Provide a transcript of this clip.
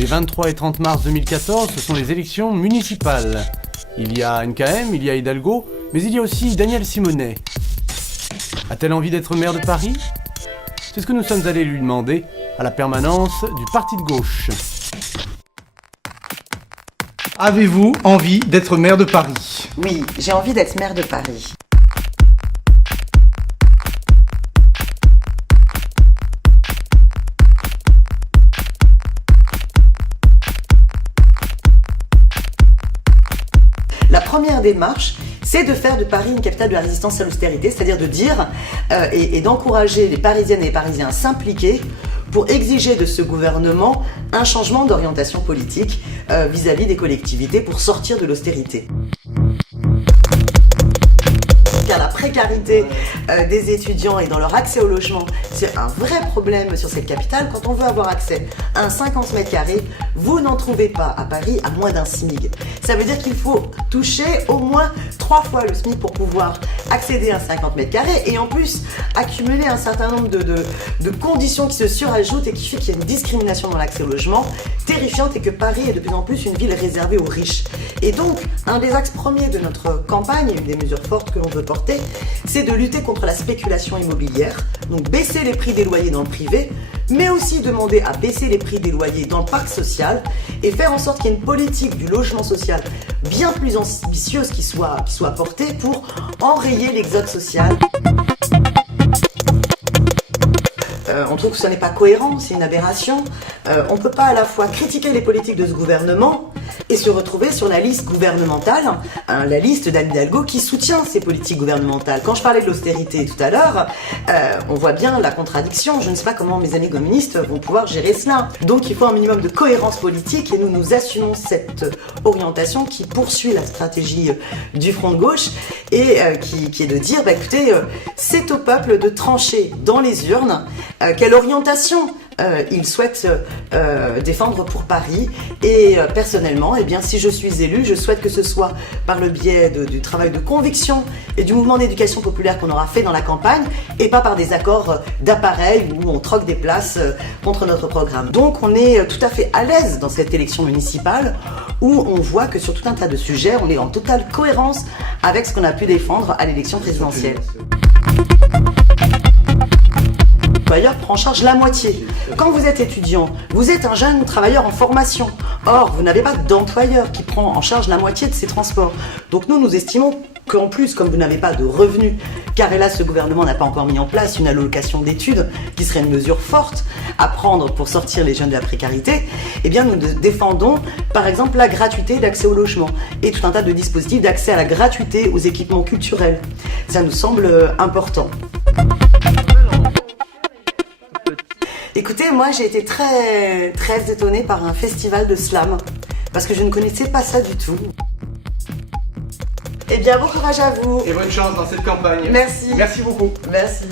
Les 23 et 30 mars 2014, ce sont les élections municipales. Il y a NKM, il y a Hidalgo, mais il y a aussi Daniel Simonet. A-t-elle envie d'être maire de Paris? C'est ce que nous sommes allés lui demander à la permanence du parti de gauche. Avez-vous envie d'être maire de Paris? Oui, j'ai envie d'être maire de Paris. La première démarche, c'est de faire de Paris une capitale de la résistance à l'austérité, c'est-à-dire de dire et d'encourager les Parisiennes et les Parisiens à s'impliquer pour exiger de ce gouvernement un changement d'orientation politique vis-à-vis des collectivités pour sortir de l'austérité. Car la précarité des étudiants et dans leur accès au logement, c'est un vrai problème sur cette capitale. Quand on veut avoir accès à un 50 mètres carrés, vous n'en trouvez pas à Paris à moins d'un SMIC. Ça veut dire qu'il faut toucher au moins 3 fois le SMIC pour pouvoir accéder à un 50 mètres carrés et en plus accumuler un certain nombre de conditions qui se surajoutent et qui fait qu'il y a une discrimination dans l'accès au logement terrifiante et que Paris est de plus en plus une ville réservée aux riches. Et donc, un des axes premiers de notre campagne, une des mesures fortes que l'on veut porter, c'est de lutter contre la spéculation immobilière, donc baisser les prix des loyers dans le privé, mais aussi demander à baisser les prix des loyers dans le parc social et faire en sorte qu'il y ait une politique du logement social bien plus ambitieuse qui soit portée pour enrayer l'exode social. On trouve que ce n'est pas cohérent, c'est une aberration. On ne peut pas à la fois critiquer les politiques de ce gouvernement et se retrouver sur la liste gouvernementale, la liste d'Anne Hidalgo qui soutient ces politiques gouvernementales. Quand je parlais de l'austérité tout à l'heure, on voit bien la contradiction. Je ne sais pas comment mes amis communistes vont pouvoir gérer cela. Donc il faut un minimum de cohérence politique et nous assumons cette orientation qui poursuit la stratégie du front de gauche et qui est de dire, écoutez, c'est au peuple de trancher dans les urnes quelle orientation il souhaite défendre pour Paris et personnellement, eh bien, si je suis élu, je souhaite que ce soit par le biais du travail de conviction et du mouvement d'éducation populaire qu'on aura fait dans la campagne et pas par des accords d'appareil où on troque des places contre notre programme. Donc on est tout à fait à l'aise dans cette élection municipale où on voit que sur tout un tas de sujets, on est en totale cohérence avec ce qu'on a pu défendre à l'élection présidentielle. L'employeur prend en charge la moitié. Quand vous êtes étudiant, vous êtes un jeune travailleur en formation. Or, vous n'avez pas d'employeur qui prend en charge la moitié de ces transports. Donc nous estimons qu'en plus, comme vous n'avez pas de revenus, car hélas, ce gouvernement n'a pas encore mis en place une allocation d'études, qui serait une mesure forte à prendre pour sortir les jeunes de la précarité, eh bien nous défendons par exemple la gratuité d'accès au logement et tout un tas de dispositifs d'accès à la gratuité aux équipements culturels. Ça nous semble important. Écoutez, moi j'ai été très étonnée par un festival de slam, parce que je ne connaissais pas ça du tout. Eh bien, bon courage à vous. Et bonne chance dans cette campagne. Merci. Merci beaucoup. Merci.